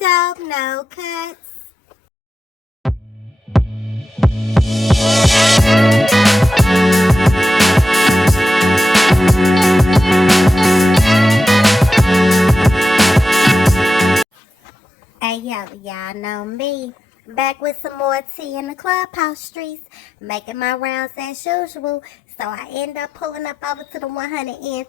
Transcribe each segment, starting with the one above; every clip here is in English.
don't know Cutz. Hey yo, y'all know me. Back with some more tea in the Clubhouse streets, making my rounds as usual. So I end up pulling up over to the 100 ENT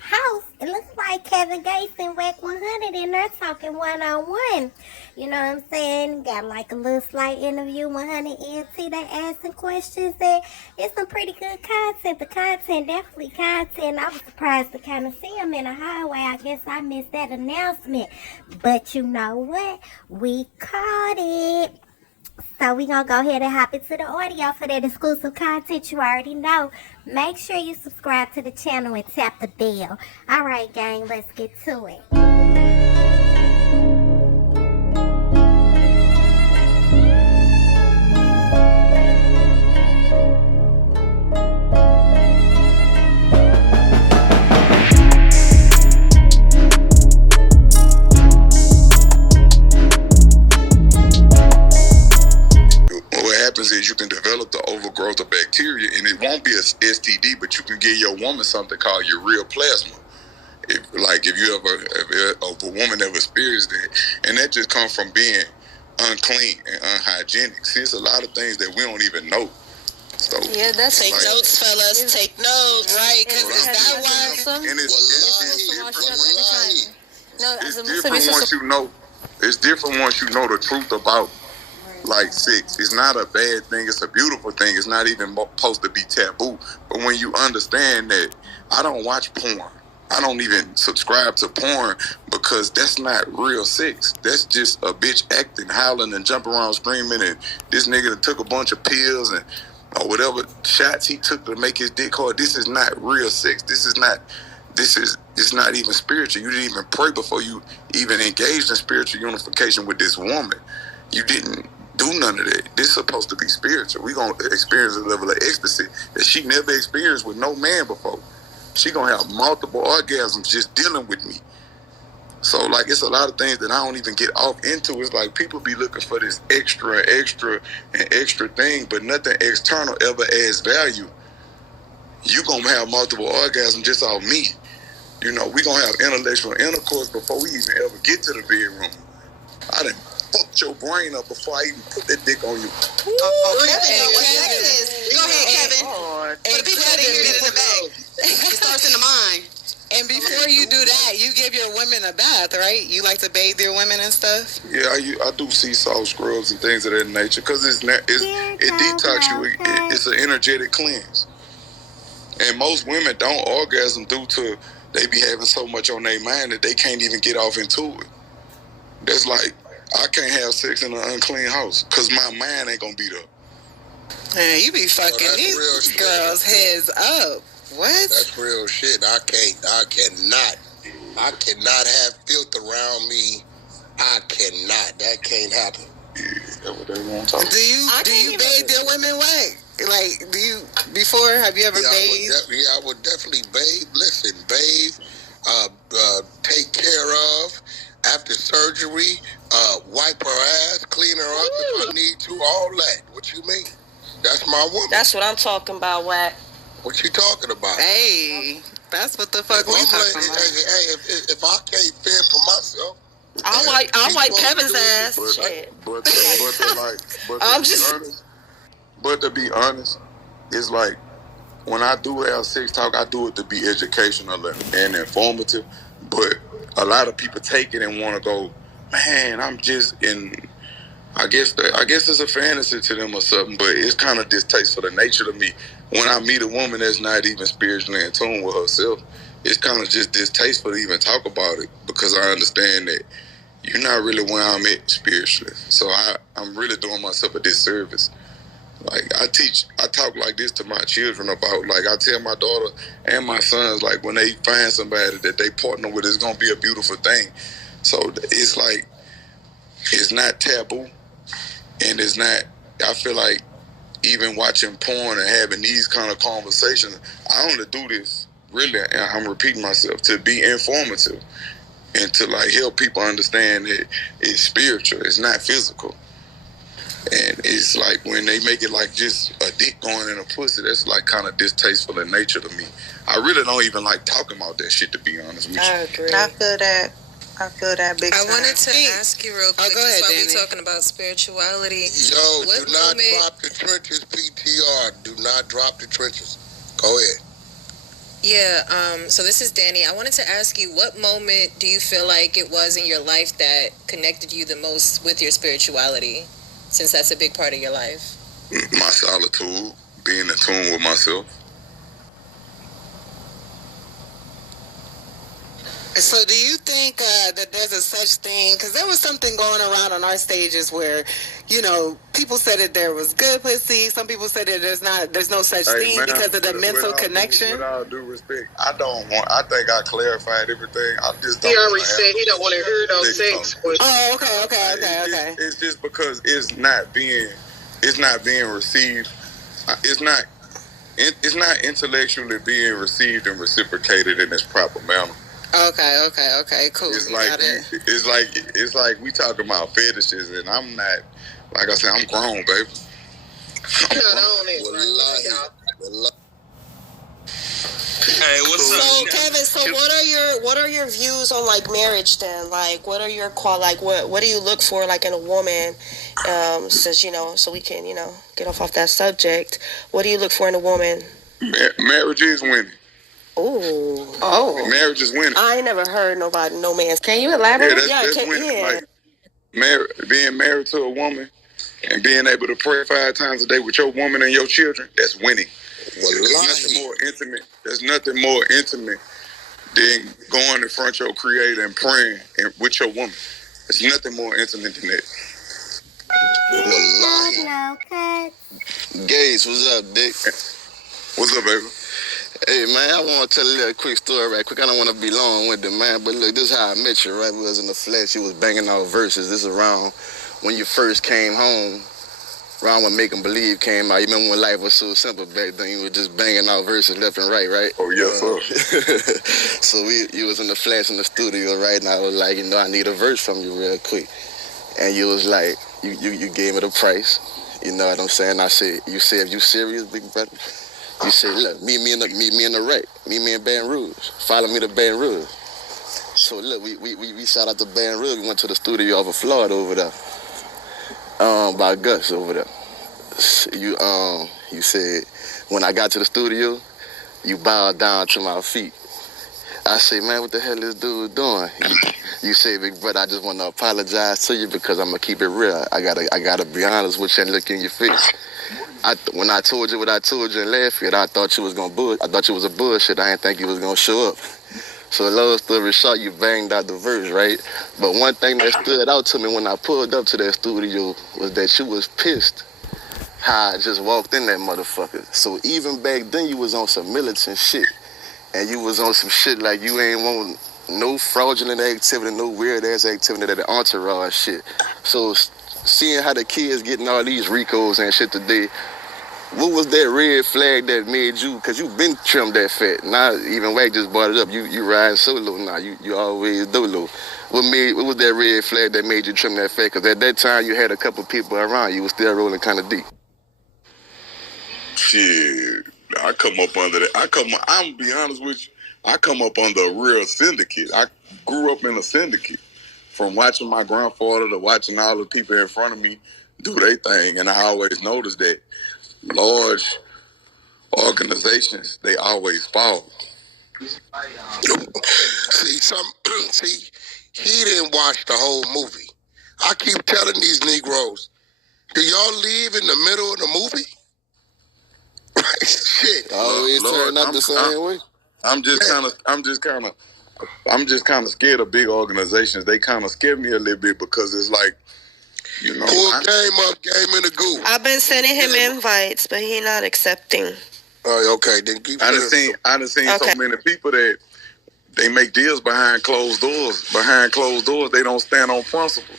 house. It looks like Kevin Gates and Wack 100 in there talking one-on-one. You know what I'm saying? Got like a little slight interview, 100 ENT. They asking questions, and it's some pretty good content. The content, definitely content. I was surprised to kind of see him in the hallway. I guess I missed that announcement. But you know what? We caught it. So we gonna go ahead and hop into the audio for that exclusive content. You already know. Make sure you subscribe to the channel and tap the bell. Alright gang, let's get to it. Is you can develop the overgrowth of bacteria, and it won't be a STD, but you can give your woman something called urea plasma. If a woman ever experienced that, and that just comes from being unclean and unhygienic. See, it's a lot of things that we don't even know. So yeah, that's take notes, fellas. Take notes, right? Because it's that one. And it's different once you know. It's different once you know the truth about. Like sex, it's not a bad thing, it's a beautiful thing. It's not even supposed to be taboo. But when you understand that, I don't watch porn, I don't even subscribe to porn, because that's not real sex. That's just a bitch acting, howling and jumping around screaming, and this nigga that took a bunch of pills and or whatever shots he took to make his dick hard. This is not real sex. It's not even spiritual. You didn't even pray before you even engaged in spiritual unification with this woman. You didn't do none of that. This is supposed to be spiritual. We gonna experience a level of ecstasy that she never experienced with no man before. She gonna have multiple orgasms just dealing with me. So like, it's a lot of things that I don't even get off into. It's like people be looking for this extra thing, but nothing external ever adds value. You gonna have multiple orgasms just off me. You know, we gonna have intellectual intercourse before we even ever get to the bedroom. I done fucked your brain up before I even put that dick on you. Kevin, go ahead, Kevin. For the people that didn't hear that in the back, it starts in the mind. And before you do that, you give your women a bath, right? You like to bathe your women and stuff? Yeah, I do sea salt scrubs and things of that nature, because it detox you. It's an energetic cleanse. And most women don't orgasm due to they be having so much on their mind that they can't even get off into it. That's like, I can't have sex in an unclean house because my mind ain't gonna be there. Man, you be fucking these girls' heads up. What? That's real shit. I cannot have filth around me. I cannot. That can't happen. Yeah, that's what they want to talk about. Do you bathe your women, Wack? Like, have you ever bathed? I would definitely bathe. Listen, bathe, take care of. After surgery, wipe her ass, clean her up if I need to, all that. What you mean? That's my woman. That's what I'm talking about, Wack. What you talking about? Hey, that's what the fuck we talking about. Hey, if I can't fend for myself, I'll wipe Kevin's ass. But to be honest, it's like, when I do have sex talk, I do it to be educational and informative. But a lot of people take it and want to go, man, I'm just in. I guess it's a fantasy to them or something, but it's kind of distasteful to nature to me. When I meet a woman that's not even spiritually in tune with herself, it's kind of just distasteful to even talk about it, because I understand that you're not really where I'm at spiritually. So I'm really doing myself a disservice. Like, I talk like this to my children about, like, I tell my daughter and my sons, like, when they find somebody that they partner with, it's going to be a beautiful thing. So it's like, it's not taboo, and it's not, I feel like, even watching porn and having these kind of conversations, I only do this, really, and I'm repeating myself, to be informative. and to like help people understand that it's spiritual, it's not physical. And it's like when they make it like just a dick going in a pussy, that's like kind of distasteful in nature to me. I really don't even like talking about that shit, to be honest with you. I agree. I feel that. I feel that big time. I wanted to ask you real quick, just while we're talking about spirituality. Yo, do not drop the trenches, PTR. Do not drop the trenches. Go ahead. Yeah, so this is Danny. I wanted to ask you, what moment do you feel like it was in your life that connected you the most with your spirituality, since that's a big part of your life? My solitude, being in tune with myself. So do you think that there's a such thing, because there was something going around on our stages where, you know, people said that there was good pussy, some people said that there's no such thing because of the mental connection? With all due respect, I think I clarified everything. I just don't. He already said he don't want to hear no sex. Oh, okay. It's just because it's not being received. It's not intellectually being received and reciprocated in its proper manner. Okay, cool. It's like we talking about fetishes, and I'm not, like I said, I'm grown, baby. Hey, what's up? So Kevin, what are your views on like marriage then? Like, what are your what do you look for like in a woman? Since so we can get off that subject. What do you look for in a woman? Marriage is winning. Oh. Marriage is winning. I ain't never heard no man. Can you elaborate? That's winning. Like, being married to a woman and being able to pray 5 times a day with your woman and your children, that's winning. There's nothing more intimate than going in front of your creator and praying with your woman. There's nothing more intimate than that. Gates, what's up, Dick? What's up, baby? Hey, man, I want to tell a little quick story right quick. I don't want to be long-winded, man, but look, this is how I met you, right? We was in the flesh. You was banging out verses. This is around when you first came home, around when Make 'em Believe came out. You remember when life was so simple back then? You were just banging out verses left and right? Oh, yes, sir. So you was in the flesh in the studio, right? And I was like, I need a verse from you real quick. And you was like, you gave me the price. You know what I'm saying? I said, you said, you serious, big brother? You said, look, meet me in the wreck. Meet me in Baton Rouge. Follow me to Baton Rouge. So look, we shot out to Baton Rouge. We went to the studio over Florida over there. By Gus over there. You said, when I got to the studio, you bowed down to my feet. I say, man, what the hell this dude doing? You say, big brother, I just want to apologize to you because I'm gonna keep it real. I gotta be honest with you and look in your face. When I told you what I told you in Lafayette, I thought you was I thought you was a bullshit. I didn't think you was gonna show up. So long story short, you banged out the verse, right? But one thing that stood out to me when I pulled up to that studio was that you was pissed how I just walked in that motherfucker. So even back then, you was on some militant shit. And you was on some shit like you ain't want no fraudulent activity, no weird-ass activity, that the entourage shit. So seeing how the kids getting all these Ricos and shit today, what was that red flag that made you, because you been trimmed that fat. Now, even Wack just brought it up, you riding solo now, you always dolo. What was that red flag that made you trim that fat? Because at that time, you had a couple people around, you was still rolling kind of deep. Shit, I come up under that. I'm gonna be honest with you, I come up under a real syndicate. I grew up in a syndicate. From watching my grandfather to watching all the people in front of me do their thing. And I always noticed that large organizations, they always fall. See, he didn't watch the whole movie. I keep telling these Negroes, do y'all leave in the middle of the movie? Shit. Always turn up the same way. I'm just kind of scared of big organizations. They kind of scare me a little bit because it's like, pull game in the goo. I've been sending him invites, but he not accepting. Okay, then keep. I done seen so many people that they make deals behind closed doors. Behind closed doors, they don't stand on principle.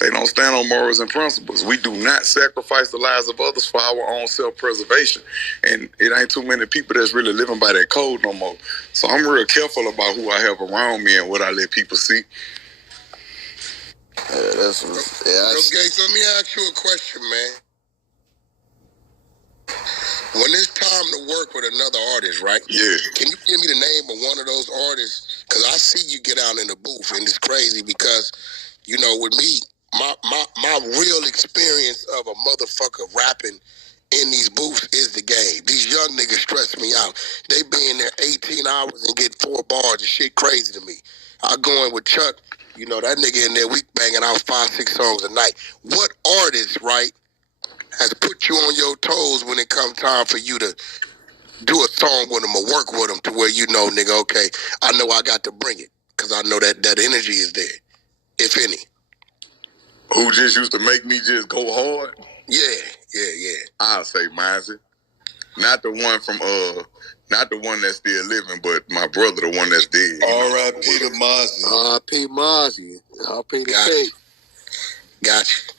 They don't stand on morals and principles. We do not sacrifice the lives of others for our own self-preservation. And it ain't too many people that's really living by that code no more. So I'm real careful about who I have around me and what I let people see. That's okay, so let me ask you a question, man. When it's time to work with another artist, right? Yeah. Can you give me the name of one of those artists? Because I see you get out in the booth, and it's crazy because, you know, with me, my real experience of a motherfucker rapping in these booths is the game. These young niggas stress me out. They be in there 18 hours and get 4 bars and shit crazy to me. I go in with Chuck, you know, that nigga in there, we banging out 5-6 songs a night. What artist, right, has put you on your toes when it comes time for you to do a song with them or work with them to where you know, nigga, okay, I know I got to bring it because I know that energy is there, if any. Who just used to make me just go hard? Yeah. I'll say Mozzie. Not the one from not the one that's still living, but my brother, the one that's dead. R.I.P. to Mozzie. R.I.P. Mozzie. R.I.P. to Kate. Gotcha.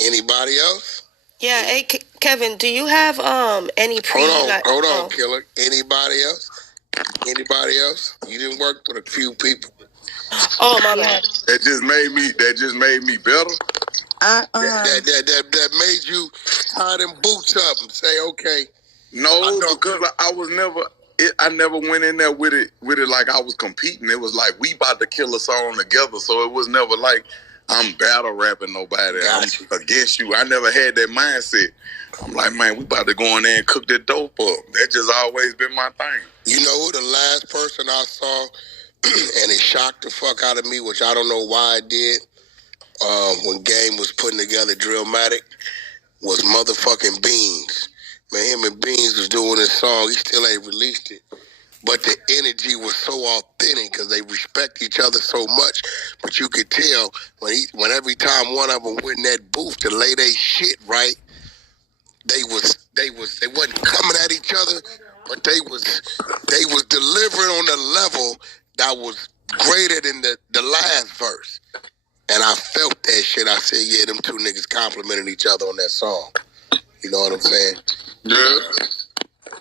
Anybody else? Yeah, hey Kevin, do you have any Hold on, Killer. Anybody else? You didn't work with a few people. Oh, my bad. That just made me better. That made you tie them boots up and say, okay. No, because I was never. I never went in there with it like I was competing. It was like we about to kill a song together. So it was never like I'm battle rapping nobody. Gotcha. I'm against you. I never had that mindset. I'm like, man, we about to go in there and cook that dope up. That just always been my thing. You know who the last person I saw and it shocked the fuck out of me, which I don't know why it did, when Game was putting together Drillmatic, was motherfucking Beans. Man, him and Beans was doing this song. He still ain't released it. But the energy was so authentic because they respect each other so much. But you could tell when every time one of them went in that booth to lay their shit right, they wasn't coming at each other, but they was delivering on a level that was greater than the last verse. And I felt that shit. I said, yeah, them two niggas complimenting each other on that song. You know what I'm saying? Yeah.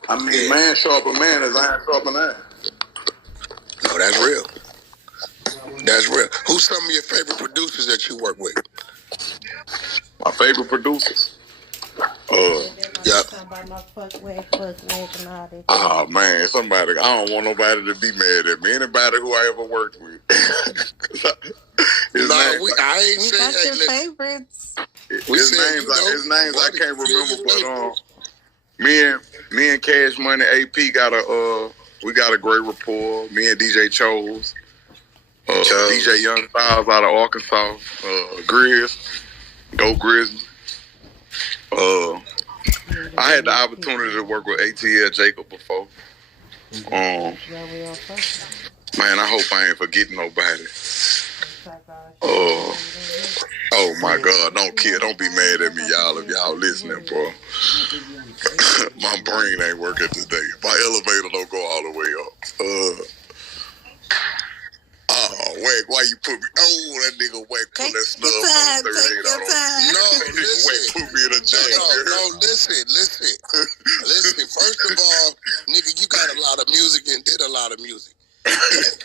I mean, man sharp a man is iron sharp an iron. No, that's real. That's real. Who's some of your favorite producers that you work with? My favorite producers? Yep. Oh, man, somebody, I don't want nobody to be mad at me. Anybody who I ever worked with. I ain't saying, hey, your favorites. His names I can't remember, but me and Cash Money AP got a great rapport. Me and DJ Chose, DJ Young Styles out of Arkansas, Grizz, Go Grizz. I had the opportunity to work with ATL Jacob before. Man, I hope I ain't forgetting nobody. Oh my God, don't be mad at me, y'all, if y'all listening, bro. My brain ain't working today. My elevator don't go all the way up. Wack, why you put me? Oh, that nigga Wack put that snub on 38 hours. No, listen. Wack put me in a jam. No, listen. First of all, nigga, you got a lot of music and did a lot of music.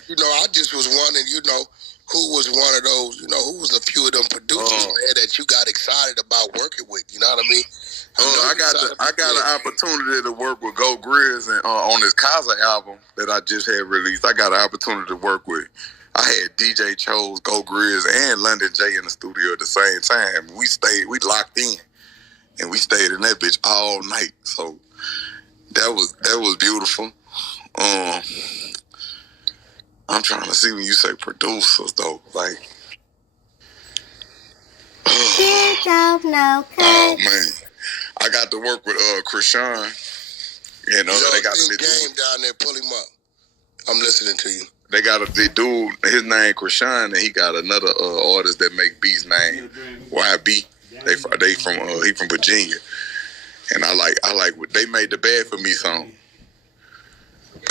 You know, I just was wondering, you know, who was one of those, you know, who was a few of them producers, man, that you got excited about working with. You know what I mean? I got an opportunity to work with Go Grizz and on his Kaza album that I just had released. I got an opportunity to work with. I had DJ Chose, Go Grizz, and London J in the studio at the same time. We locked in, and we stayed in that bitch all night. So that was beautiful. I'm trying to see when you say producers though, like. You don't know, Cutz. Oh man, I got to work with Krishan. You know, they got the Game down there. Pull him up. I'm listening to you. They got the dude. His name Krishan, and he got another artist that make beats named YB. He from Virginia, and I like what they made the Bad for Me song.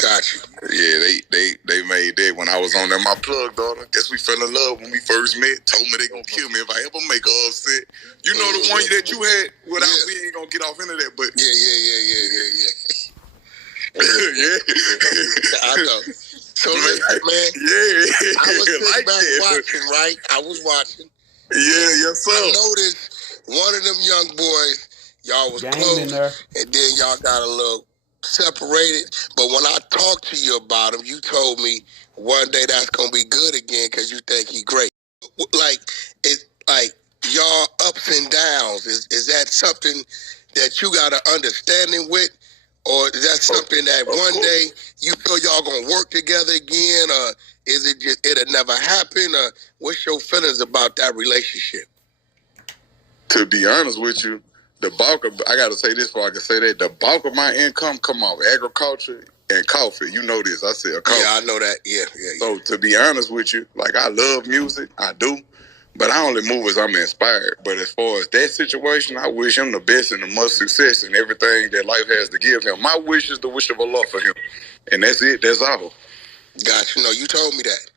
Gotcha. Yeah, they made that when I was on there. My plug, daughter. Guess we fell in love when we first met. Told me they gonna kill me if I ever make her upset. You know the one that you had without we ain't gonna get off into that, but Yeah. I know. So listen, man. Yeah. I was sitting like back that. watching, right? I was watching. Yeah, yes, sir. I noticed one of them young boys, y'all was close, and then y'all got a little separated. But when I talked to you about him, you told me one day that's gonna be good again because you think he great. Like y'all ups and downs. Is that something that you got an understanding with, or is that something that one day you feel y'all gonna work together again, or is it just it'll never happen, or what's your feelings about that relationship? To be honest with you, the bulk of, I gotta say this before I can say that, the bulk of my income come off agriculture and coffee. You know this. I said coffee. Yeah, I know that. Yeah. So to be honest with you, like I love music, I do, but I only move as I'm inspired. But as far as that situation, I wish him the best and the most success and everything that life has to give him. My wish is the wish of Allah for him. And that's it. That's all. Gotcha. No, you told me that.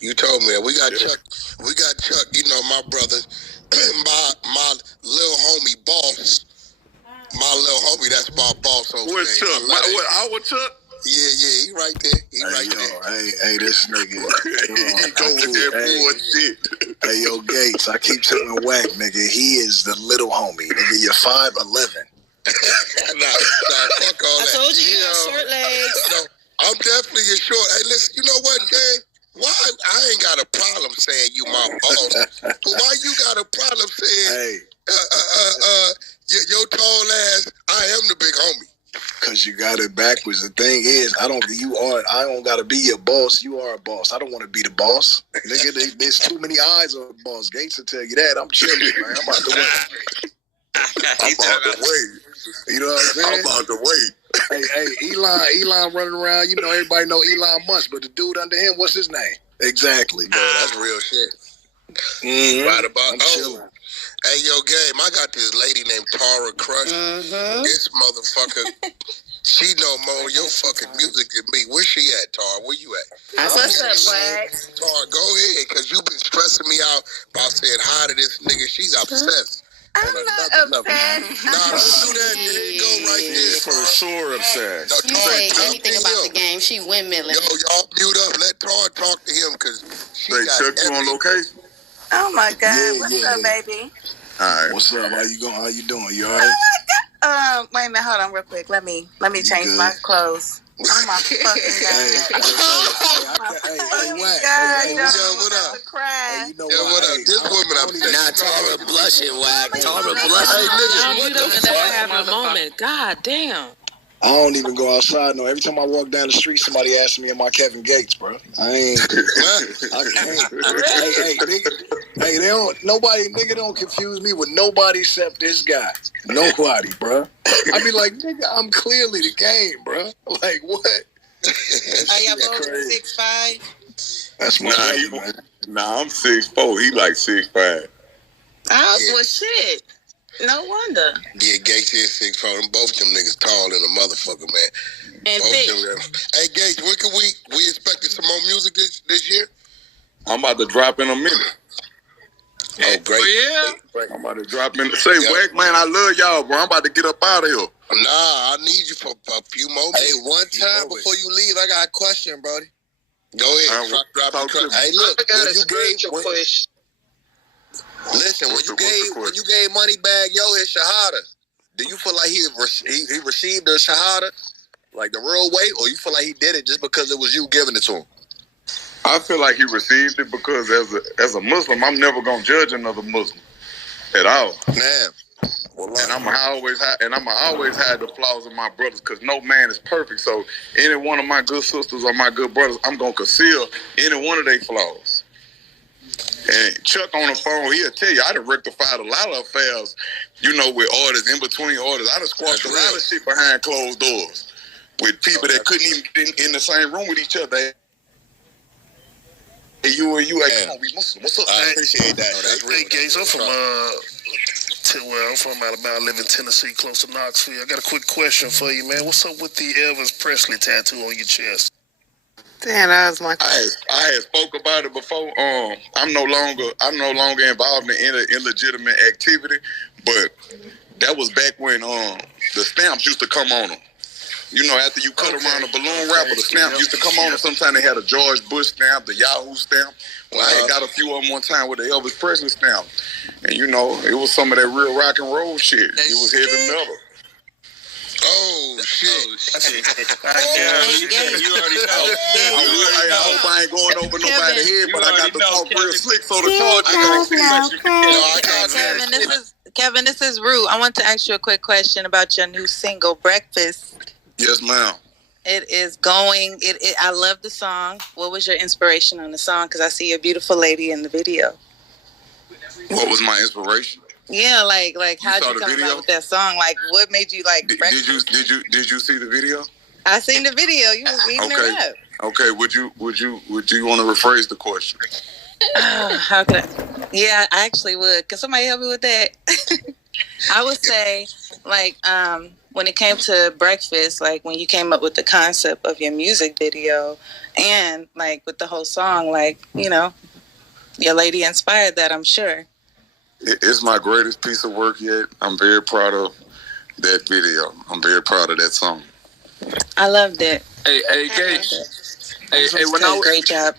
You told me that. We got Chuck. We got Chuck. You know, my brother, my little homie, boss. My little homie, that's my boss. Where's Chuck? Our Chuck? Yeah, he right there. Hey, this nigga. He go with that bullshit. Hey, yo, Gates, I keep telling Wack, nigga, he is the little homie. Nigga, you're 5'11". Nah, fuck all that. I told you, short legs. No, I'm definitely your short. Hey, listen, you know what, gang? Why I ain't got a problem saying you my boss, but why you got a problem saying, your tall ass, I am the big homie? Cause you got it backwards. The thing is, I don't gotta be your boss. You are a boss. I don't want to be the boss. Nigga, there's too many eyes on the boss. Gates will tell you that. I'm chilling, man. I'm about to wait. I'm about to wait. You know what I'm saying? I'm about to wait. Hey, Elon running around. You know, everybody know Elon Musk, but the dude under him, what's his name? Exactly. Bro, that's real shit. Mm-hmm. Right about. I'm chilling. Hey, yo, Game, I got this lady named Tara Crush. Mm-hmm. This motherfucker, she know more your fucking music than me. Where she at, Tara? Where you at? That's what's up, Wack. Tara, go ahead, because you been stressing me out about saying hi to this nigga. She's obsessed. I'm not obsessed. Nah, don't do that. There you go right there. For sure obsessed. No, You say anything about the game, she windmilling. Yo, y'all mute up. Let Tara talk to him, because she They got Chuck you on location? Oh my God! Yeah, What's up, baby? All right. What's up? How you doing? You all right? Wait a minute. Hold on, real quick. Let me change my clothes. Oh my fucking God! Hey, Wack. Hey, what up? Cry. You know Yeah, what up? This woman upset. Nah, Tara blushing, Wack. Tara Hey, blushing. nigga, You what don't the never fuck? have a moment. God damn. I don't even go outside. No, every time I walk down the street, somebody asks me, "Am I Kevin Gates, bro?" I ain't. I can't. Hey, nigga don't confuse me with nobody except this guy. Nobody, bro. I be like, nigga, I'm clearly the game, bro. Like, what? Are y'all both 6'5"? That's my brother, man. Nah, I'm 6'4". He like 6'5". Oh, well, shit. No wonder. Yeah, Gates is 6'4". Them both them niggas tall than a motherfucker, man. And Both thick. them. Hey, Gates, when can we expecting some more music this year? I'm about to drop in a minute. Oh, great. I'm about to drop in. Say, Wack, man, I love y'all, bro. I'm about to get up out of here. Nah, I need you for a few moments. Hey, one time before you leave, I got a question, Brody. Go ahead. Drop your Hey, look, I got a spiritual question. Listen, when you gave Moneybag Yo his shahada, do you feel like he received the shahada like the real way, or you feel like he did it just because it was you giving it to him? I feel like he received it because as a Muslim, I'm never gonna judge another Muslim at all. Man, and I'm always hide the flaws of my brothers because no man is perfect. So any one of my good sisters or my good brothers, I'm gonna conceal any one of their flaws. And Chuck on the phone, he'll tell you, I done rectified a lot of affairs, with orders, in between orders. I done squashed a lot of shit behind closed doors with people that couldn't even get in the same room with each other. Hey, you, come on, we Muslim. What's up, man? I appreciate that. That's real. Gates, I'm from I'm from Alabama. I live in Tennessee, close to Knoxville. I got a quick question for you, man. What's up with the Elvis Presley tattoo on your chest? Damn, that was my question. I had spoke about it before. I'm no longer involved in any illegitimate activity, but that was back when the stamps used to come on them. You know, after you cut around the balloon wrapper, the stamp used to come on them. Sometimes they had a George Bush stamp, the Yahoo stamp. Well, I had got a few of them one time with the Elvis Presley stamp. And, you know, it was some of that real rock and roll shit. It was heavy metal. Oh, shit. I hope I ain't going over nobody's head, but I got to talk real slick so the charge. Kevin, this is Rue. I want to ask you a quick question about your new single, Breakfast. Yes, ma'am. It is going. I love the song. What was your inspiration on the song? Because I see a beautiful lady in the video. What was my inspiration? Yeah, like how'd you come about with that song? Like, what made you like? Did you see the video? I seen the video. You was eating it up. Okay. Would you want to rephrase the question? How could I? Yeah, I actually would. Could somebody help me with that? I would say, like, when it came to Breakfast, like when you came up with the concept of your music video and like with the whole song, like, you know, your lady inspired that, I'm sure. It's my greatest piece of work yet. I'm very proud of that video. I'm very proud of that song. I loved it. Hey, Gates. Hey, great job.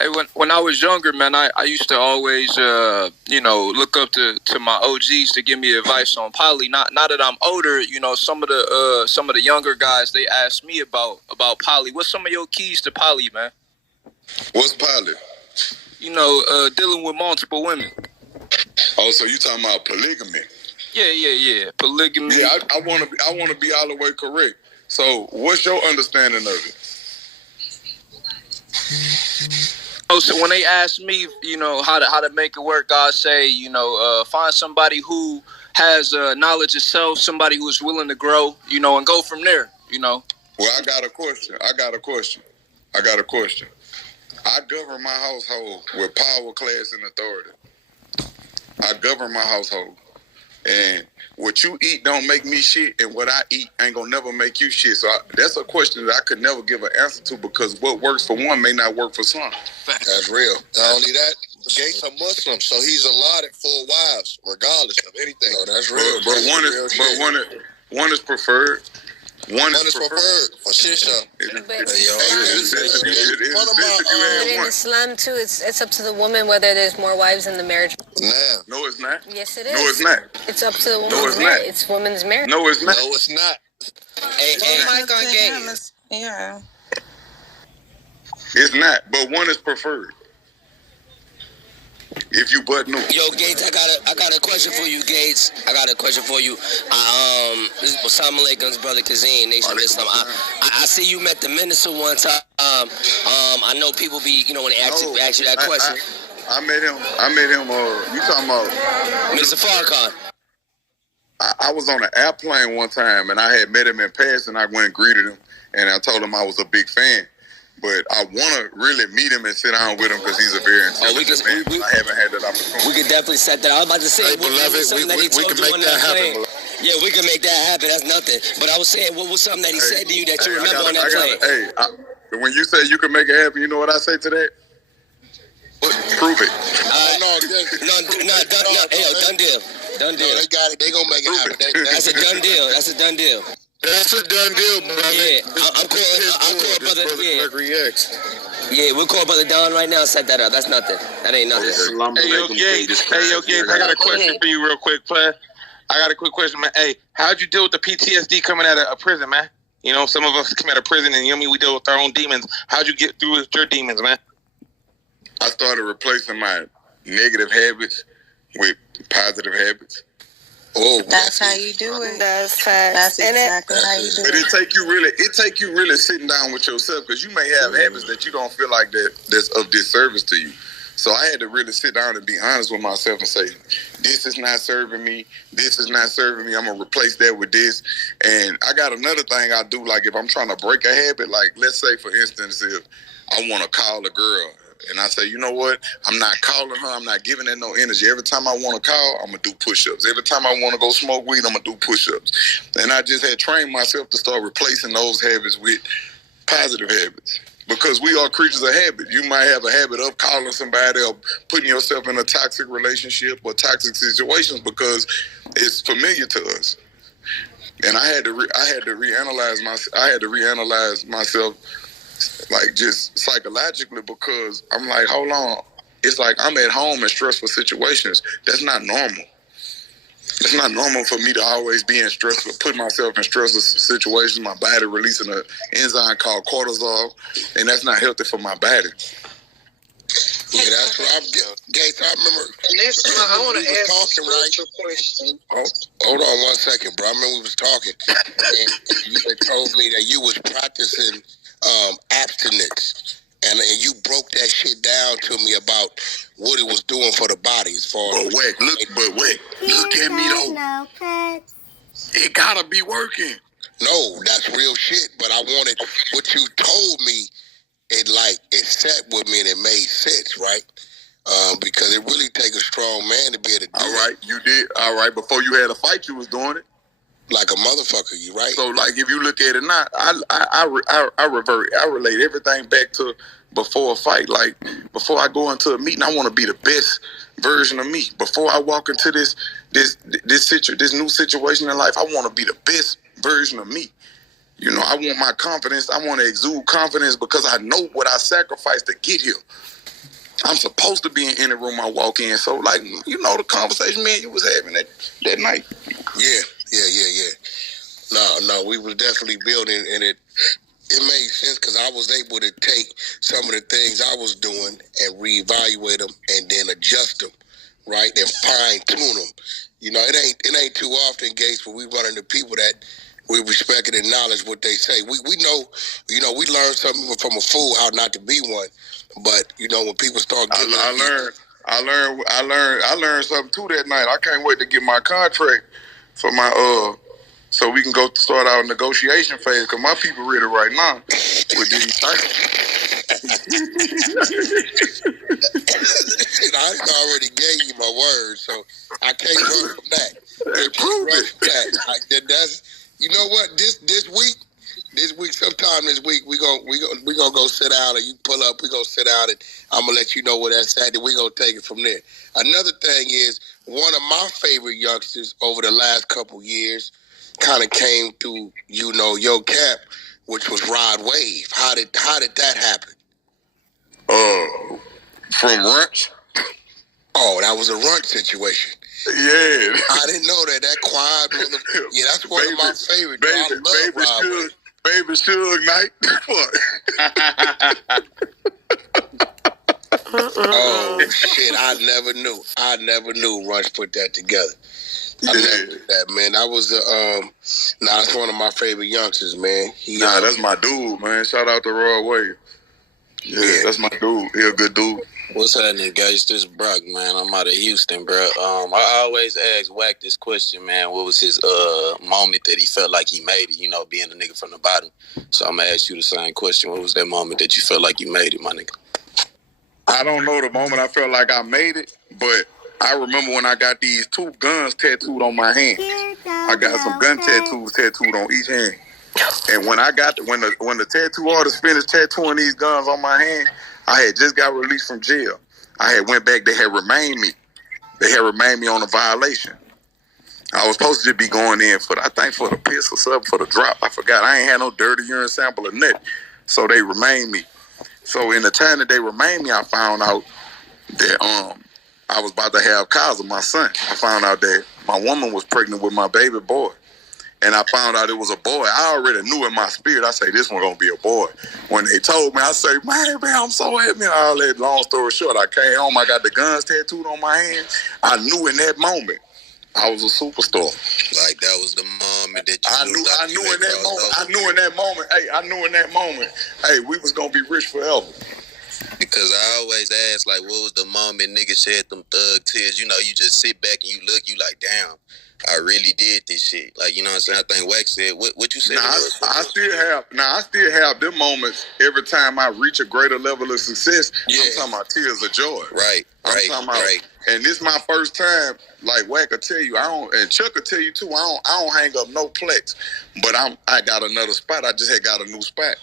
Hey, when I was younger, man, I used to always, look up to my OGs to give me advice on poly. Not that I'm older, you know, some of the younger guys, they asked me about poly. What's some of your keys to poly, man? What's poly? You know, dealing with multiple women. Oh, so you talking about polygamy? Yeah. Polygamy. Yeah, I want to be all the way correct. So, what's your understanding of it? Oh, so when they ask me, you know, how to make it work, I say, you know, find somebody who has knowledge of self, somebody who is willing to grow, you know, and go from there, you know. Well, I got a question. I govern my household with power, class, and authority. I govern my household. And what you eat don't make me shit, and what I eat ain't gonna never make you shit. So that's a question that I could never give an answer to, because what works for one may not work for some. That's real. Not only that, Gates are Muslim, so he's allotted 4 wives, regardless of anything. No, that's real. But one is preferred. One is preferred for shisha. But in Islam too, it's up to the woman whether there's more wives in the marriage. No, it's not. Yes, it is. No, it's not. It's up to the woman. No, it's not. It's woman's marriage. No, it's not. No, it's not. Hey, Mike on Gates. Yeah. It's not, but one is preferred. If you but no. Yo, Gates, I got a question for you, Gates. I got a question for you. This is Assalamu Alaikum's brother Kazim. I see you met the minister one time. I know people be, you know, when they ask you that question. I met him. You talking about Mr. Farrakhan? I was on an airplane one time, and I had met him in Paris, and I went and greeted him, and I told him I was a big fan. But I want to really meet him and sit down with him because he's a very intelligent man. I haven't had that opportunity. We could definitely set that. I was about to say, hey, beloved, we can make that happen. Yeah, we can make that happen. That's nothing. But I was saying, what was something that he said to you that you remember on that plane? When you say you can make it happen, you know what I say to that? Prove it. Done deal. No, they got it. They gonna make it happen. That's a done deal. That's a done deal, brother. Yeah, I'm calling brother. Yeah, we'll call brother Don right now and set that up. That's nothing. That ain't nothing. Hey, yo, Gates. I got a question for you real quick, player. I got a quick question, man. Hey, how'd you deal with the PTSD coming out of a prison, man? You know, some of us come out of prison and, you know what I mean, we deal with our own demons. How'd you get through with your demons, man? I started replacing my negative habits with positive habits. Oh, that's how you do it. That's exactly how you do it. But it take you really sitting down with yourself, because you may have habits that you don't feel like that's of disservice to you. So I had to really sit down and be honest with myself and say, this is not serving me. This is not serving me. I'm going to replace that with this. And I got another thing I do, like if I'm trying to break a habit, like let's say, for instance, if I want to call a girl And I say, you know what? I'm not calling her. I'm not giving her no energy. Every time I want to call, I'm going to do push-ups. Every time I want to go smoke weed, I'm going to do push-ups. And I just had trained myself to start replacing those habits with positive habits. Because we are creatures of habit. You might have a habit of calling somebody or putting yourself in a toxic relationship or toxic situations because it's familiar to us. And I had to reanalyze myself, like just psychologically, because I'm like, hold on. It's like I'm at home in stressful situations. That's not normal. It's not normal for me to always be in stressful, put myself in stressful situations, my body releasing an enzyme called cortisol, and that's not healthy for my body. Yeah, that's what I'm getting. Gates, I remember. And that's why I want to ask talking, right? your question. Hold on 1 second, bro. I remember we was talking, and you had told me that you was practicing abstinence, and you broke that shit down to me about what it was doing for the body as far as. But Wack, look at me though. No, Cutz. It gotta be working. No, that's real shit. But I wanted what you told me. It sat with me and it made sense, right? Because it really take a strong man to be able to do it. All right, you did. All right, before you had a fight, you was doing it. Like a motherfucker, you right? So, like, if you look at it now, I relate everything back to before a fight. Like, before I go into a meeting, I want to be the best version of me. Before I walk into this new situation in life, I want to be the best version of me. You know, I want my confidence. I want to exude confidence because I know what I sacrificed to get here. I'm supposed to be in any room I walk in. So, like, you know, the conversation, man, you was having that night. Yeah. No, we was definitely building, and it made sense because I was able to take some of the things I was doing and reevaluate them and then adjust them, right, and fine tune them. You know, it ain't too often, Gates, where we run into people that we respect and acknowledge what they say. We know, you know, we learn something from a fool how not to be one. But you know, when people start getting, I learned something too that night. I can't wait to get my contract for my so we can go start our negotiation phase because my people ready right now with these things. I already gave you my word, so I can't run from that. Prove it. That's, you know what? This week, sometime this week, we gonna go sit down, and you pull up. We gonna sit down, and I'm gonna let you know where that's at, and we gonna take it from there. Another thing is, one of my favorite youngsters over the last couple years kind of came through, you know, your camp, which was Rod Wave. How did that happen? From Runch. Oh, that was a Runch situation. Yeah. I didn't know that. That quiet brother. Yeah, that's one of my favorites. I love Rod Wave. Baby Suge Knight. Oh shit! I never knew Runch put that together. I never did that, man. That was that's one of my favorite youngsters, man. That's my dude, man. Shout out to Rod Wave. Yeah, that's my dude. He a good dude. What's happening, guys? This is Brock, man. I'm out of Houston, bro. I always ask Wack this question, man. What was his moment that he felt like he made it, you know, being a nigga from the bottom? So I'm going to ask you the same question. What was that moment that you felt like you made it, my nigga? I don't know the moment I felt like I made it, but I remember when I got these 2 guns tattooed on my hand. I got some gun tattoos tattooed on each hand. And when the tattoo artist finished tattooing these guns on my hand, I had just got released from jail. I had went back. They had remained me. They had remained me on a violation. I was supposed to just be going in for the piss or something, for the drop. I forgot. I ain't had no dirty urine sample or nothing. So they remained me. So in the time that they remained me, I found out that I was about to have Cutz, my son. I found out that my woman was pregnant with my baby boy. And I found out it was a boy. I already knew in my spirit, I say, this one gonna be a boy. When they told me, I say, man, I'm so happy. All that, long story short, I came home, I got the guns tattooed on my hand. I knew in that moment, I was a superstar. Like, that was the moment that you I knew in that moment, hey, we was gonna be rich forever. Because I always ask, like, what was the moment niggas shed them thug tears? You know, you just sit back and you look, you like, damn, I really did this shit. Like, you know what I'm saying? I think Wack said, what you said? I still have them moments every time I reach a greater level of success. Yeah. I'm talking about tears of joy. Right. And this is my first time, like Wack will tell you, and Chuck will tell you too, I don't hang up no plaques. But I got another spot. I just had got a new spot.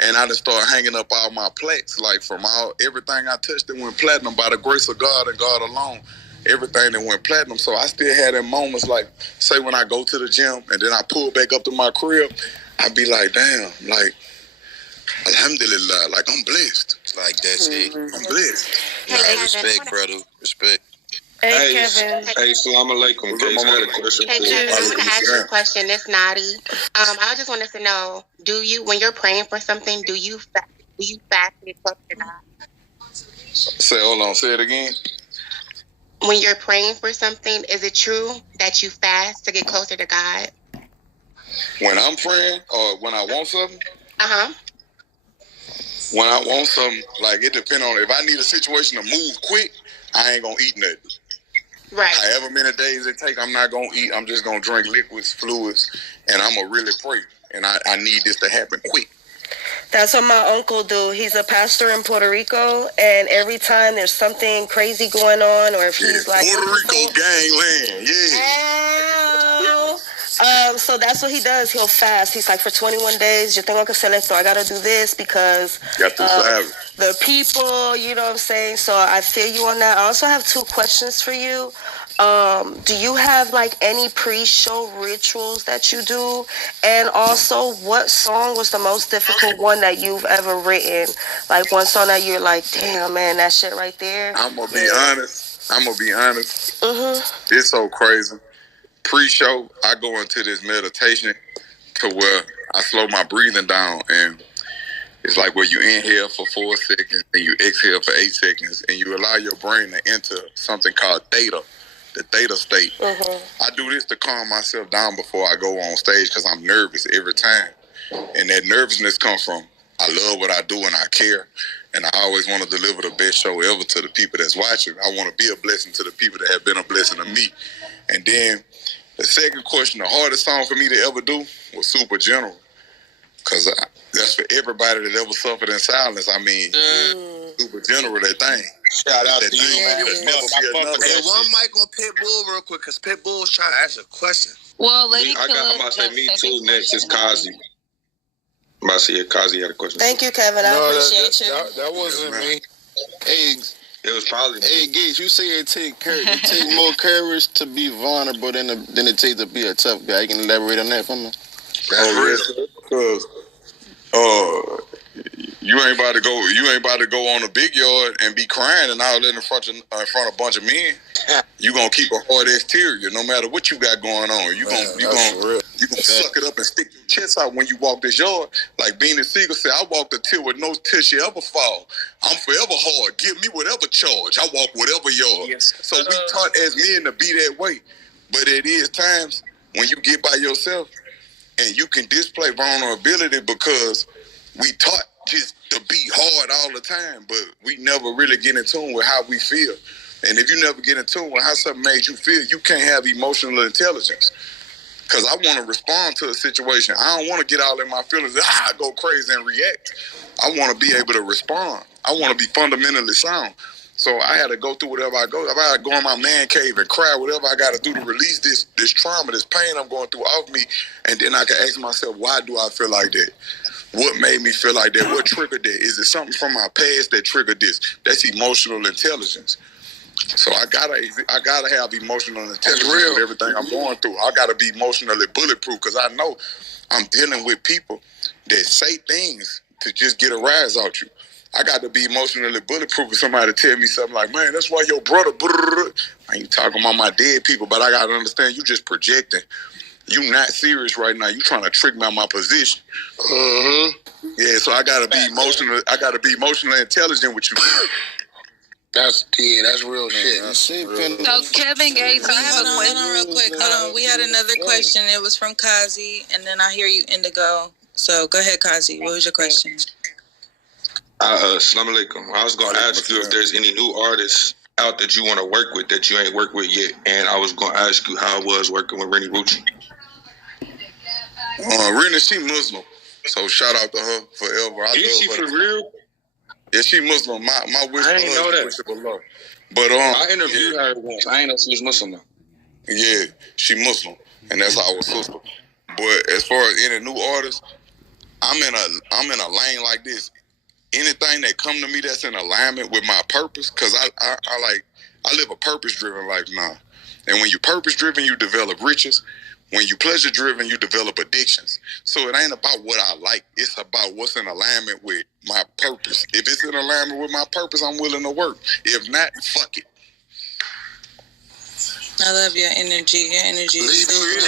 And I just started hanging up all my plaques, like from everything I touched that went platinum by the grace of God and God alone. Everything that went platinum. So I still had them moments, like, say when I go to the gym and then I pull back up to my crib, I be like, damn, like, alhamdulillah, like, I'm blessed. Like, that's it. I'm blessed. Hey, respect, brother. Respect. Hey, Kevin. Hey, salam alaikum. Hey, Kevin, I want to ask you a question. It's Nadi. I just wanted to know, when you're praying for something, do you fast to get close to God? Say it again. When you're praying for something, is it true that you fast to get closer to God? When I'm praying or when I want something? Uh-huh. When I want something, like, it depends on, if I need a situation to move quick, I ain't gonna eat nothing. Right. However many days it take, I'm not gonna eat. I'm just gonna drink liquids, fluids, and I'm gonna really pray. And I need this to happen quick. That's what my uncle do. He's a pastor in Puerto Rico, and every time there's something crazy going on, or if he's like Puerto Rico gangland, so that's what he does. He'll fast. He's like, for 21 days, yo tengo que hacer esto. I gotta do this because the people, you know what I'm saying? So I feel you on that. I also have 2 questions for you. Do you have like any pre-show rituals that you do? And also, what song was the most difficult one that you've ever written? Like one song that you're like, damn, man, that shit right there. I'm gonna be honest. Mm-hmm. It's so crazy. Pre-show, I go into this meditation to where I slow my breathing down, and it's like where you inhale for 4 seconds and you exhale for 8 seconds, and you allow your brain to enter something called theta. The theta state. I do this to calm myself down before I go on stage because I'm nervous every time. And that nervousness comes from, I love what I do and I care. And I always want to deliver the best show ever to the people that's watching. I want to be a blessing to the people that have been a blessing to me. And then the second question, the hardest song for me to ever do was Super General. Because that's for everybody that ever suffered in silence. I mean, Super General, that thing. Shout out to you, man. Hey, one mic on Pitbull real quick, because Pitbull was trying to ask a question. Well, I'm about to say me too. Next is Kazi. I'm about to say Kazi had a question. Thank you, Kevin. I appreciate you. That wasn't me. Hey, it was probably me. Hey, Gates, you say it take more courage to be vulnerable than it takes to be a tough guy. You can elaborate on that for me? Because you ain't about to go on a big yard and be crying and all that in front of a bunch of men. You gonna keep a hard exterior no matter what you got going on. You gonna suck it up and stick your chest out when you walk this yard. Like Beanie Siegel said, I walk the till with no tissue ever fall. I'm forever hard. Give me whatever charge. I walk whatever yard. Yes. So we taught as men to be that way. But it is times when you get by yourself and you can display vulnerability because we taught just to be hard all the time, but we never really get in tune with how we feel. And if you never get in tune with how something made you feel, you can't have emotional intelligence. Because I want to respond to a situation. I don't want to get all in my feelings and go crazy and react. I want to be able to respond. I want to be fundamentally sound. So I had to go through whatever I go. If I had to go in my man cave and cry, whatever I got to do to release this trauma, this pain I'm going through off me, and then I can ask myself, why do I feel like that? What made me feel like that? What triggered that? Is it something from my past that triggered this? That's emotional intelligence. So I gotta have emotional intelligence with everything I'm going through. I gotta be emotionally bulletproof because I know I'm dealing with people that say things to just get a rise out you. I got to be emotionally bulletproof if somebody tell me something like, man, that's why your brother, I ain't talking about my dead people, but I got to understand you just projecting. You not serious right now. You trying to trick me out my position. Yeah, so I got to be emotionally intelligent with you. That's real shit. So Kevin Gates, I have a question. Real quick. Hold on. We had another question. It was from Kazi, and then I hear you Indigo. So go ahead, Kazi. What was your question? Assalamu alaikum. I was going to ask you if there's any new artists out that you want to work with that you ain't worked with yet? And I was going to ask you how it was working with Rennie Rucci. Rennie, she Muslim, so shout out to her forever. Is she for real? Yeah, she Muslim. My wish I for ain't her know is that. wish of Allah. But I interviewed her once. I ain't know she was Muslim though. Yeah, she Muslim, and that's our sister. But as far as any new artists, I'm in a lane like this. Anything that come to me that's in alignment with my purpose, because I live a purpose-driven life now. And when you're purpose-driven, you develop riches. When you pleasure-driven, you develop addictions. So it ain't about what I like. It's about what's in alignment with my purpose. If it's in alignment with my purpose, I'm willing to work. If not, fuck it. I love your energy. Your energy is so good.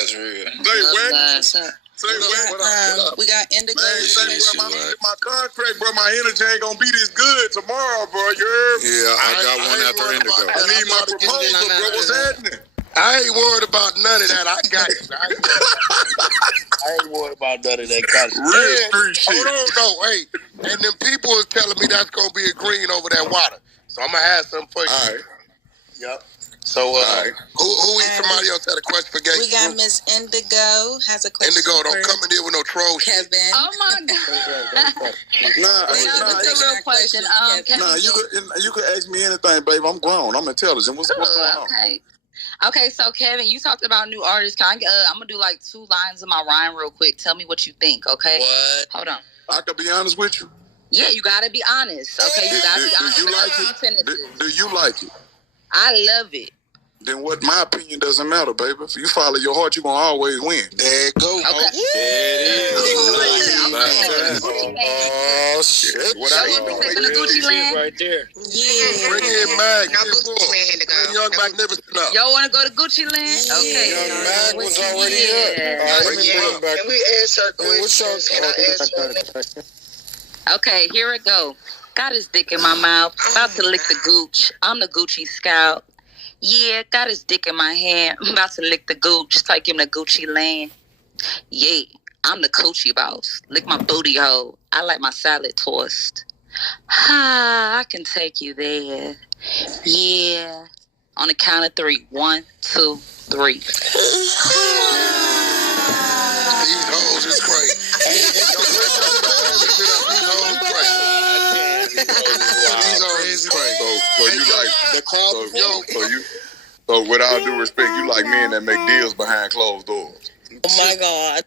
That's real. Say what? We got Indigo. My contract, bro. My energy ain't gonna be this good tomorrow, bro. Yeah, I got one after Indigo. I need my proposal, bro. What's happening? I ain't worried about none of that. I got it. I ain't worried about none of that kind of real street shit. Hold on, no, hey. And then people is telling me that's gonna be a green over that water. So I'm gonna have something for you. All right. Yep. So who is somebody else had a question for Gates? We got Miss Indigo has a question. Indigo, don't come in here with no troll shit. Kevin. Oh my God. That's a real question. You could ask me anything, babe. I'm grown. I'm intelligent. What's going on? Okay, so Kevin, you talked about new artists. I'm gonna do like 2 lines of my rhyme real quick. Tell me what you think, okay? What? Hold on. I can be honest with you. Yeah, you gotta be honest. Okay, you gotta be honest. Do you like it? Do you like it? I love it. Then what? My opinion doesn't matter, baby. If you follow your heart, you're gonna always win. There it goes. Okay. Oh shit! What I eat taking the Gucci land right there. Yeah. Bring in Mag. Bring Young Magnificent up. Y'all want to go to Gucci land? Okay. Young Mag was already up. All right, let me bring him back. Can we answer questions? Can I answer? Okay, here it go. Got his dick in my mouth, about to lick the gooch. I'm the Gucci scout. Yeah, got his dick in my hand, about to lick the gooch, take him to Gucci land. Yeah, I'm the coochie boss. Lick my booty hole. I like my salad tossed. Ha, I can take you there. Yeah. On the count of 3. 1, 2, 3. These hoes is crazy. These hoes is crazy. So you like the crowd? So with all due respect, you like men that make deals behind closed doors. Oh my God.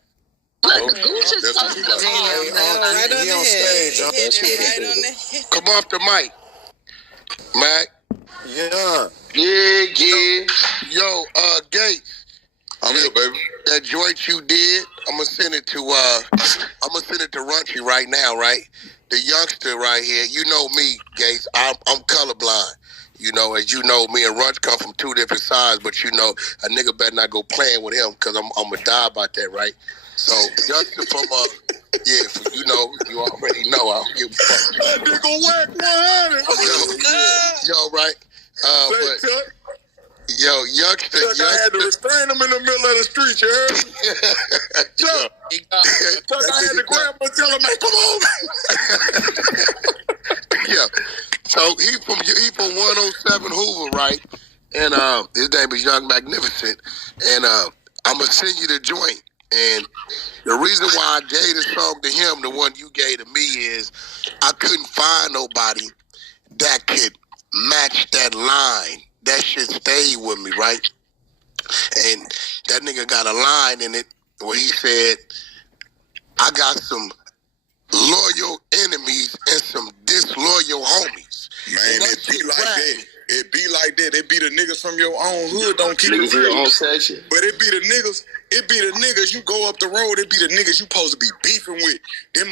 Look, Gooch is so Right on stage. Come off the mic, Mac. Yeah. Yo, Gates. I'm here, baby. That joint you did, I'm gonna send it to Runchy right now, right? The youngster right here. You know me, Gates. I'm colorblind. You know, as you know, me and Runch come from 2 different sides, but you know, a nigga better not go playing with him because I'm gonna die about that, right? So, youngster from you know, you already know. I don't give a fuck. That nigga Wack 100. Yo, right? Youngster. I had to restrain him in the middle of the street, you heard me? Chuck, I had to grab him and tell him, man, come on. Yeah. So he from 107 Hoover, right? And his name is Young Magnificent. And I'm gonna send you the joint. And the reason why I gave the song to him, the one you gave to me, is I couldn't find nobody that could match that line. That shit stayed with me, right? And that nigga got a line in it where he said, I got some loyal enemies and some disloyal homies. Man, it be like that. It be like that. It be the niggas from your own hood don't keep it real. But it be the niggas. It be the niggas you go up the road. It be the niggas you supposed to be beefing with. Them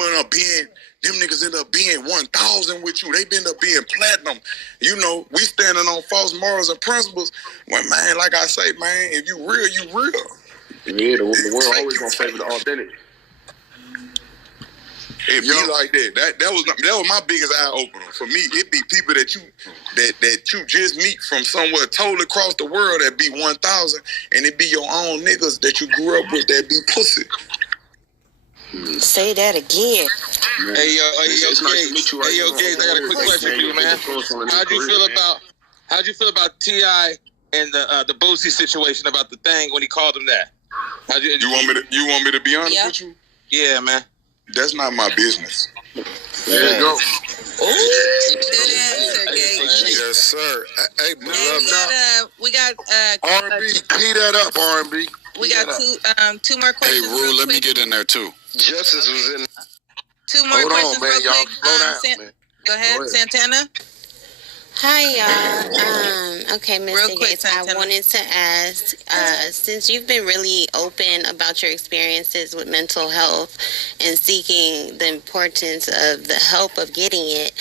niggas end up being 1,000 with you. They end up being platinum. You know, we standing on false morals and principles. When man, like I say, man, if you real, you real. Yeah, the world always gonna favor the authentic. It be like that. That was my biggest eye opener. For me, it be people that you just meet from somewhere totally across the world that be 1,000, and it be your own niggas that you grew up with that be pussy. Say that again. Hey yo, Gates. I got a quick question for you, man. How'd you feel about T.I. and the Boosie situation about the thing when he called him that? You want me to be honest with you? Yeah, man. That's not my business. There you go. Good answer, Gates. Yes, sir. Hey, We got R&B. Key that up, R&B. We got two more questions. Hey, Rue, let me get in there too. Justice was in. Two more questions, man. real Y'all quick. slow down, man. Go ahead, Santana. Hi, y'all. Okay, Mr. Gates, I wanted to ask, since you've been really open about your experiences with mental health and seeking the importance of the help of getting it,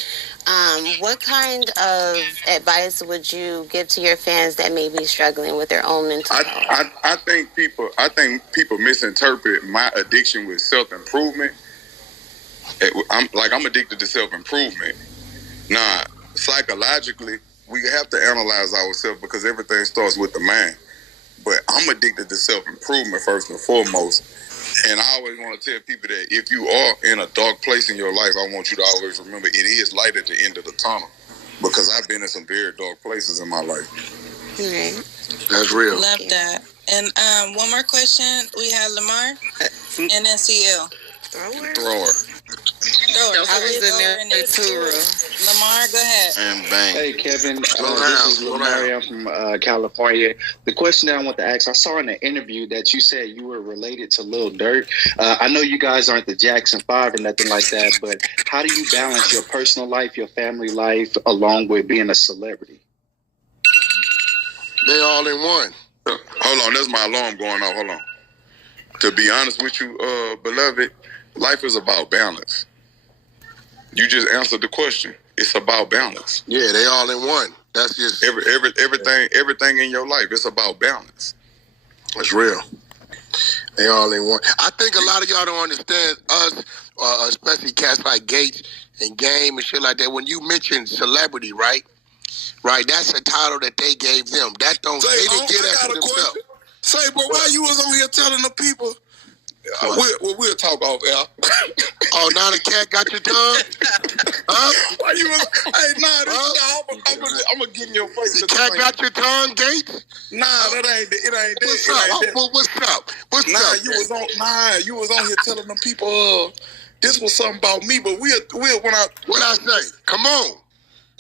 what kind of advice would you give to your fans that may be struggling with their own mental health? I think people misinterpret my addiction with self-improvement. I'm addicted to self-improvement. Nah, psychologically, we have to analyze ourselves because everything starts with the mind. But I'm addicted to self-improvement first and foremost. And I always want to tell people that if you are in a dark place in your life, I want you to always remember it is light at the end of the tunnel. Because I've been in some very dark places in my life. Right. That's real. Love that. And one more question. We have Lamar and then CL. Thrower. I was in there too. Lamar, go ahead. And bang. Hey, Kevin. This is Lamar. I'm from California. The question that I want to ask, I saw in an interview that you said you were related to Lil Durk. I know you guys aren't the Jackson 5 or nothing like that, but how do you balance your personal life, your family life, along with being a celebrity? They all in one. Hold on, that's my alarm going off. Hold on. To be honest with you, beloved, life is about balance. You just answered the question. It's about balance. Yeah, they all in one. That's just everything in your life. It's about balance. That's real. They all in one. I think a lot of y'all don't understand us, especially cats like Gates and Game and shit like that. When you mention celebrity, right? Right, that's a title that they gave them. That don't. They didn't get that for themselves. Say, bro, why you was on here telling the people? We'll talk off air. Oh, now the cat got your tongue? Huh? Why you was? Hey, nah, I'm gonna get in your face. The cat got your tongue, Gates? Nah, that ain't. It ain't that. What's up? What's up? You was on here telling them people. This was something about me, but we'll when I. What I say? Come on.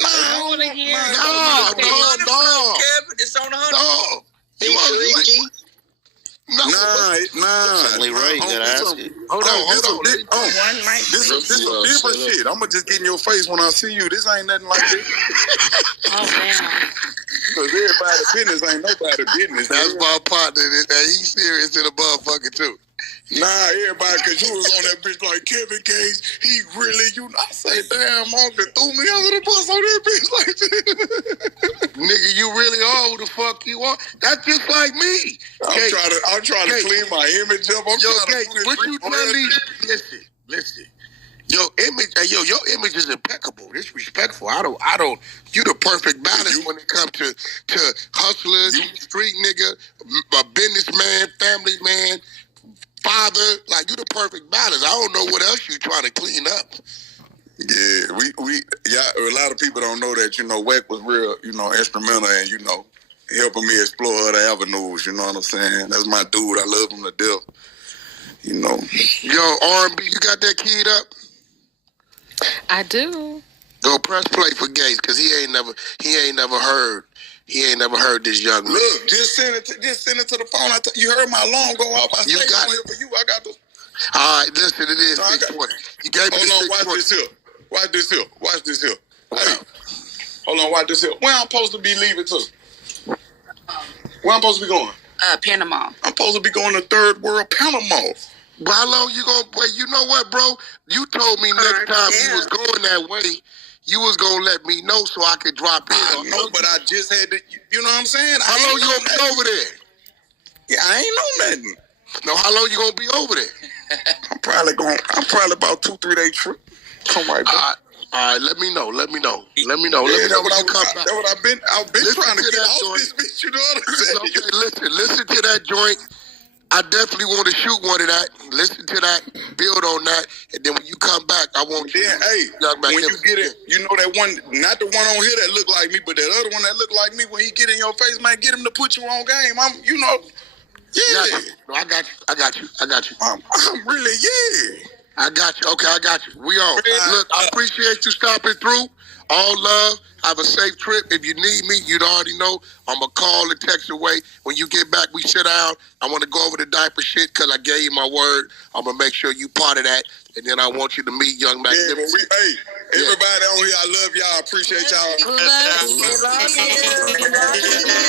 I want to hear. No. It's on 100. No. Nah. Only right, you gotta ask it. Hold on. This is different shit. I'm gonna just get in your face when I see you. This ain't nothing like this. Oh, man. Because everybody's business ain't nobody's business. That's my partner. He's serious to the motherfucker too. Nah, everybody, because you was on that bitch like Kevin Gates. He really, I say, damn, Uncle threw me under the bus on that bitch like this. Nigga, you really are who the fuck you are. That's just like me. I'm trying to clean my image up. What you tell me? Listen. Your image is impeccable. Disrespectful. I don't. You the perfect balance when it comes to hustlers, street nigga, a businessman, family man, father. Like, you the perfect balance. I don't know what else you trying to clean up. Yeah, a lot of people don't know that, Wack was real, instrumental and, helping me explore other avenues, you know what I'm saying? That's my dude. I love him to death. Yo, R&B, you got that keyed up? I do. Go press play for Gates, cause he ain't never heard this young man. Look, just send it to the phone. You heard my alarm go off. I You saved got it for you. I got the. All right, listen, it is 620. You gave me the 620. Watch this here. Hey, hold on, watch this here. Where I'm supposed to be leaving to? Where I'm supposed to be going? Panama. I'm supposed to be going to Third World Panama. But how long you gonna wait? You know what, bro? You told me next time you was going that way, you was gonna let me know so I could drop in. I know, but I just had to. You know what I'm saying? How long you gonna be over there? Yeah, I ain't know nothing. No, how long you gonna be over there? I'm probably about 2-3 day trip. Come right back. All right, let me know. Let me know when you come back. That's what I've been trying to get off this bitch. You know what I'm saying? Okay, listen to that joint. I definitely want to shoot one of that, listen to that, build on that, and then when you come back, I want you. Then, hey, when you get it, you know that one, not the one on here that look like me, but that other one that look like me. When he get in your face, man, get him to put you on game. Yeah. No, I got you. I'm really, yeah. I got you. Okay, I got you. We on. Look, I appreciate you stopping through. All love. Have a safe trip. If you need me, you'd already know. I'm going to call and text away. When you get back, we sit down. I want to go over the diaper shit because I gave you my word. I'm going to make sure you part of that. And then I want you to meet Young Magnificent. Yeah, everybody on here, I love y'all. I appreciate y'all. Love you.